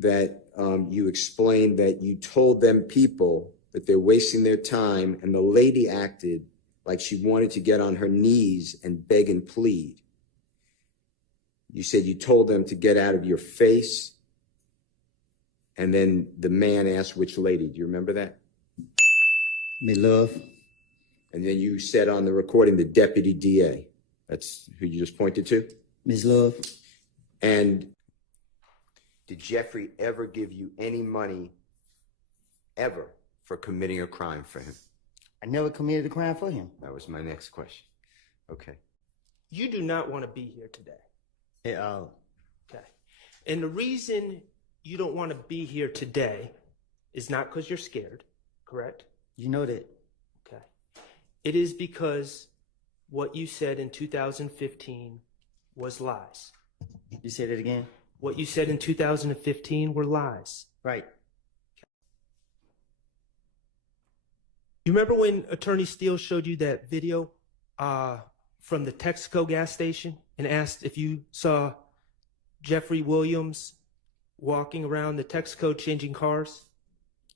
that you explained that you told them people that they're wasting their time, and the lady acted like she wanted to get on her knees and beg and plead. You said you told them to get out of your face, and then the man asked which lady. Do you remember that? Me love. And then you said on the recording, the deputy DA. That's who you just pointed to? Miss Love. And did Jeffrey ever give you any money, ever, for committing a crime for him? I never committed a crime for him. That was my next question. Okay. You do not want to be here today. At all. Okay. And the reason you don't want to be here today is not because you're scared, correct? You know that. Okay. It is because what you said in 2015 was lies. You said it again? What you said in 2015 were lies. Right. You remember when Attorney Steele showed you that video from the Texaco gas station and asked if you saw Jeffrey Williams walking around the Texaco changing cars?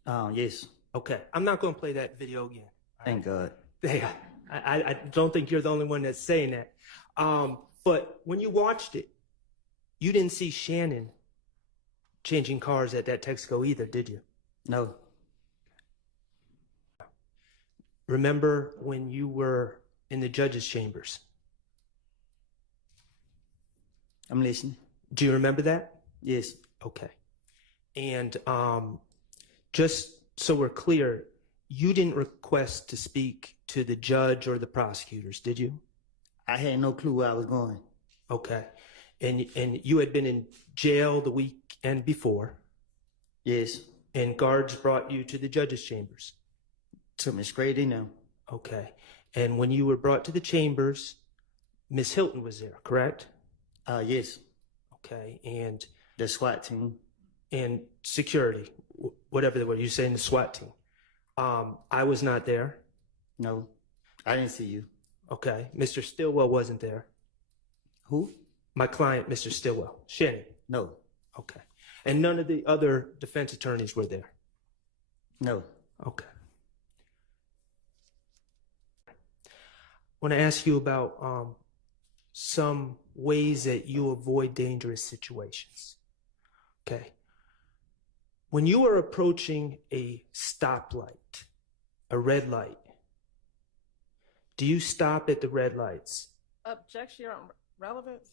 Yes. Okay. I'm not going to play that video again. Thank God. Yeah, I don't think you're the only one that's saying that. But when you watched it, you didn't see Shannon changing cars at that Texaco either, did you? No. Remember when you were in the judge's chambers? I'm listening. Do you remember that? Yes. Okay. And just so we're clear, you didn't request to speak to the judge or the prosecutors, did you? I had no clue where I was going. Okay. And you had been in jail the weekend before. Yes. And guards brought you to the judge's chambers. Took me straight in there. Okay. And when you were brought to the chambers, Miss Hilton was there, correct? Yes. Okay. And the SWAT team. And security, whatever they were. You saying the SWAT team. I was not there. No, I didn't see you. Okay. Mr. Stillwell wasn't there. Who? My client, Mr. Stillwell. Shannon. No. Okay. And none of the other defense attorneys were there? No. Okay. I want to ask you about some ways that you avoid dangerous situations. Okay. When you are approaching a stoplight, a red light, do you stop at the red lights? Objection on relevance?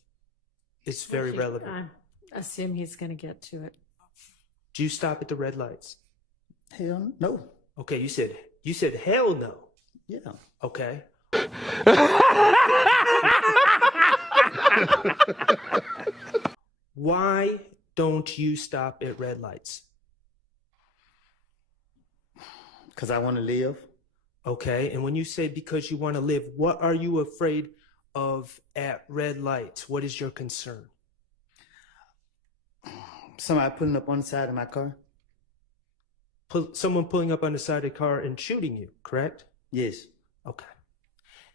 It's very relevant. I assume he's going to get to it. Do you stop at the red lights? Hell no. Okay, you said hell no. Yeah. Okay. Why don't you stop at red lights? Because I want to live. Okay, and when you say because you want to live, what are you afraid of at red lights? What is your concern? Somebody pulling up on the side of my car. Someone pulling up on the side of the car and shooting you, correct? Yes. Okay.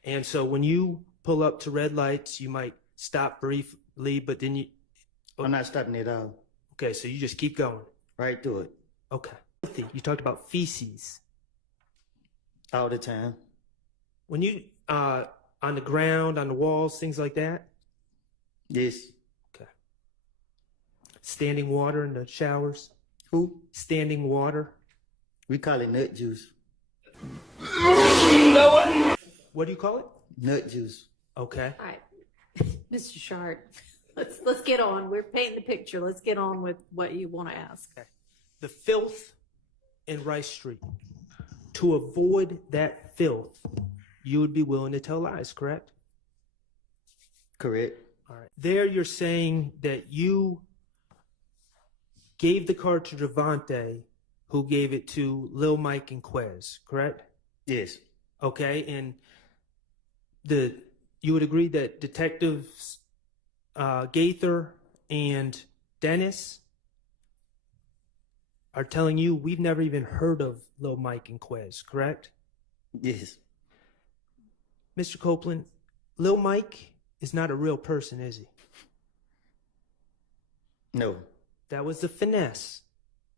And so when you pull up to red lights, you might stop briefly, but then you... I'm not stopping at all. Okay, so you just keep going. Right through it. Okay. You talked about feces. All the time. When you, on the ground, on the walls, things like that? Yes. Okay. Standing water in the showers? Who? Standing water? We call it nut juice. What do you call it? Nut juice. Okay. All right, Mr. Shard, let's get on. We're painting the picture. Let's get on with what you want to ask. Okay. The filth in Rice Street. To avoid that filth, you would be willing to tell lies, correct? Correct. All right. There you're saying that you gave the car to Devontae, who gave it to Lil Mike and Quez, correct? Yes. Okay, and you would agree that Detectives Gaither and Dennis are telling you we've never even heard of Lil Mike and Quez, correct? Yes. Mr. Copeland, Lil Mike is not a real person, is he? No. That was the finesse.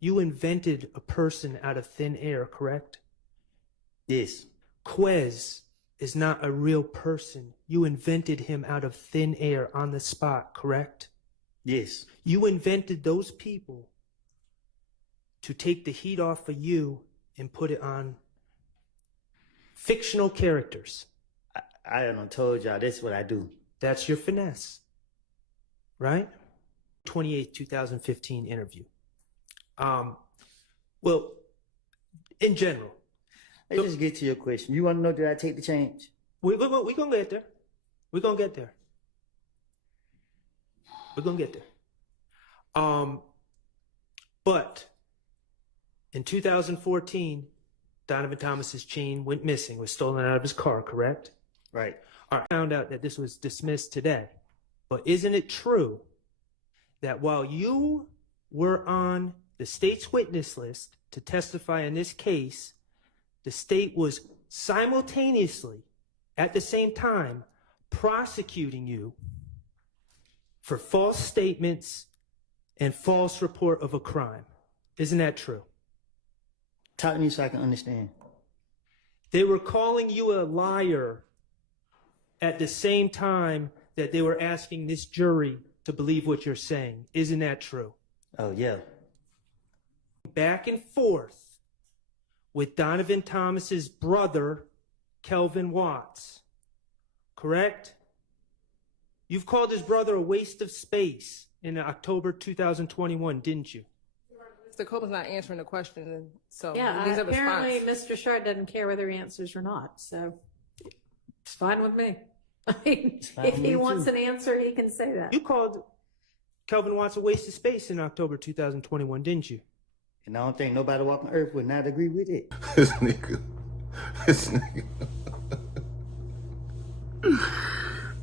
You invented a person out of thin air, correct? Yes. Quez is not a real person. You invented him out of thin air on the spot, correct? Yes. You invented those people to take the heat off of you and put it on fictional characters. I done told y'all that's what I do. That's your finesse, right? 28th, 2015 interview. Well, in general, Let's just get to your question. You want to know, did I take the change? we're gonna get there. We're gonna get there. We're gonna get there. But in 2014, Donovan Thomas's chain went missing, was stolen out of his car, correct? Right. All right. I found out that this was dismissed today. But isn't it true that while you were on the state's witness list to testify in this case, the state was simultaneously, at the same time, prosecuting you for false statements and false report of a crime? Isn't that true? Talk to me so I can understand. They were calling you a liar at the same time that they were asking this jury to believe what you're saying. Isn't that true? Oh, yeah. Back and forth with Donovan Thomas's brother, Kelvin Watts. Correct? You've called his brother a waste of space in October 2021, didn't you? Mr. Copeland's not answering the question, so Yeah, these are apparently response. Mr. Shard doesn't care whether he answers or not, so it's fine with me. I mean, fine if with he me wants too. an answer, he can say that. You called Kelvin Watts a waste of space in October 2021, didn't you? And I don't think nobody walking earth would not agree with it. This nigga.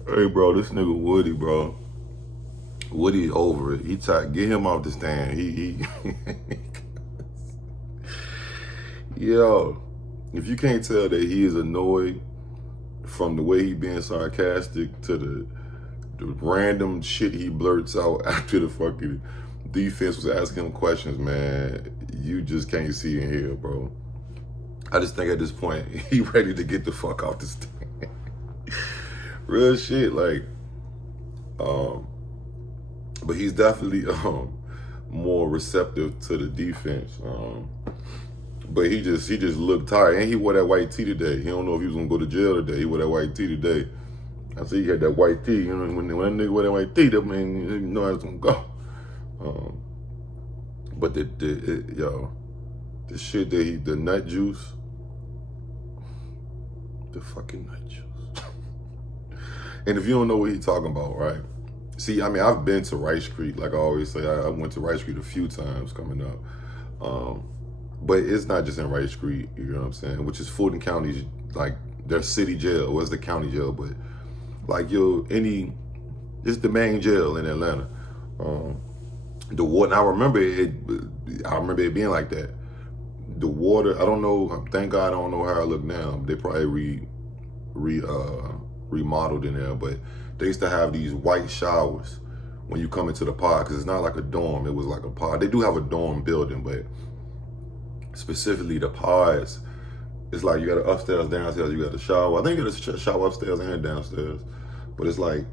Hey, bro, this nigga Woody, bro. Woody over it. He tried get him off the stand. He Yo, if you can't tell that he is annoyed from the way he being sarcastic to the random shit he blurts out after the fucking defense was asking him questions, man, you just can't see in here, bro. I just think at this point, he ready to get the fuck off the stand. Real shit, like, but he's definitely more receptive to the defense. But he just looked tired, and he wore that white tee today. He don't know if he was gonna go to jail today. He wore that white tee today. I see he had that white tee. You know, when that nigga wear that white tee, that man, you know how it's gonna go. But the shit that the nut juice, the fucking nut juice. And if you don't know what he talking about, right? See, I mean, I've been to Rice Creek, like I always say. I went to Rice Creek a few times coming up. But it's not just in Rice Creek, you know what I'm saying? Which is Fulton County's, like, their city jail, or it's the county jail, but like it's the main jail in Atlanta. The water, I remember it being like that. The water, I don't know, thank God I don't know how it look now. They probably remodeled in there, but they used to have these white showers when you come into the pod, because it's not like a dorm, it was like a pod. They do have a dorm building, but specifically the pods, it's like you got an upstairs, downstairs, you got a shower. I think you got a shower upstairs and downstairs, but it's like,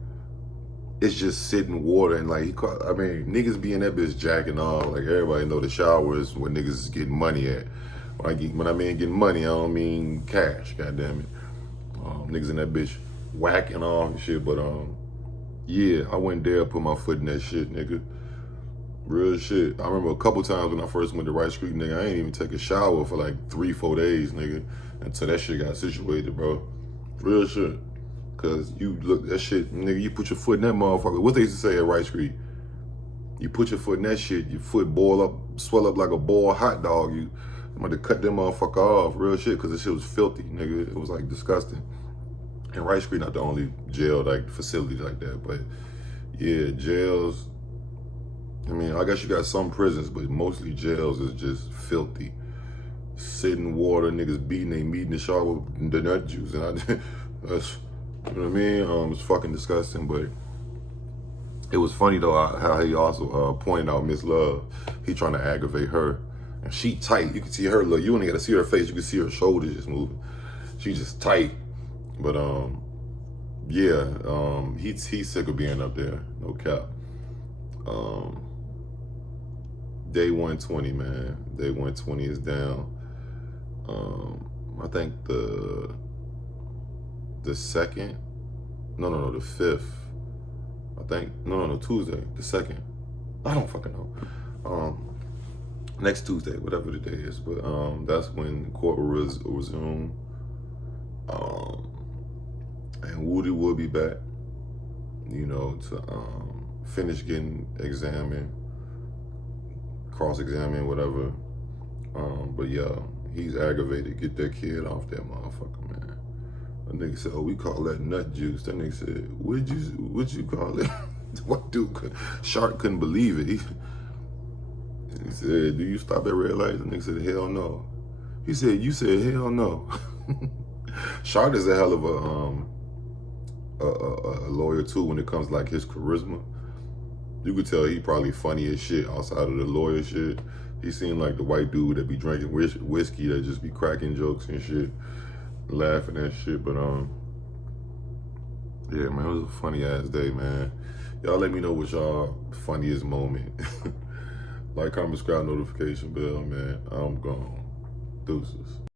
it's just sitting water, and like, I mean, niggas be in that bitch jacking off. Like, everybody know the shower is where niggas is getting money at. When I mean getting money, I don't mean cash, goddamn it. Niggas in that bitch whacking off and shit, but yeah, I went there, put my foot in that shit, nigga. Real shit. I remember a couple times when I first went to Rice Creek, nigga, I ain't even take a shower for like 3-4 days, nigga, until that shit got situated, bro. Real shit. Cause you look, that shit, nigga, you put your foot in that motherfucker. What they used to say at Rice Creek? You put your foot in that shit, your foot boil up, swell up like a boiled hot dog. You want to cut that motherfucker off, real shit, cause this shit was filthy, nigga. It was like disgusting. And Rice Creek not the only jail, like, facility like that, but yeah, jails, I mean, I guess you got some prisons, but mostly jails is just filthy. Sitting water, niggas beating they meat in the shower with the nut juice, and that's, you know what I mean? It's fucking disgusting, but It was funny though how he also pointed out Miss Love. He trying to aggravate her, and she tight. You can see her look. You only got to see her face. You can see her shoulders just moving. She just tight. But yeah, he's sick of being up there. No cap. Day 120, man. Day 120 is down. I think the second. No, the 5th. I think no, Tuesday, the 2nd. I don't fucking know. Next Tuesday, whatever the day is, but that's when court will resume. And Woody will be back, you know, to finish getting examined, cross-examined, whatever. But yeah, he's aggravated. Get that kid off that motherfucker, man. A nigga said, "Oh, we call that nut juice." That nigga said, "What'd you call it?" What dude? Shark couldn't believe it. He said, "Do you stop at red lights?" The nigga said, "Hell no." He said, "You said hell no." Shark is a hell of a lawyer too when it comes to like his charisma. You could tell he probably funny as shit outside of the lawyer shit. He seemed like the white dude that be drinking whiskey that just be cracking jokes and shit, laughing at shit. But yeah, man, it was a funny ass day, man. Y'all let me know what's y'all funniest moment. Like, comment, subscribe, notification bell, man. I'm gone. Deuces.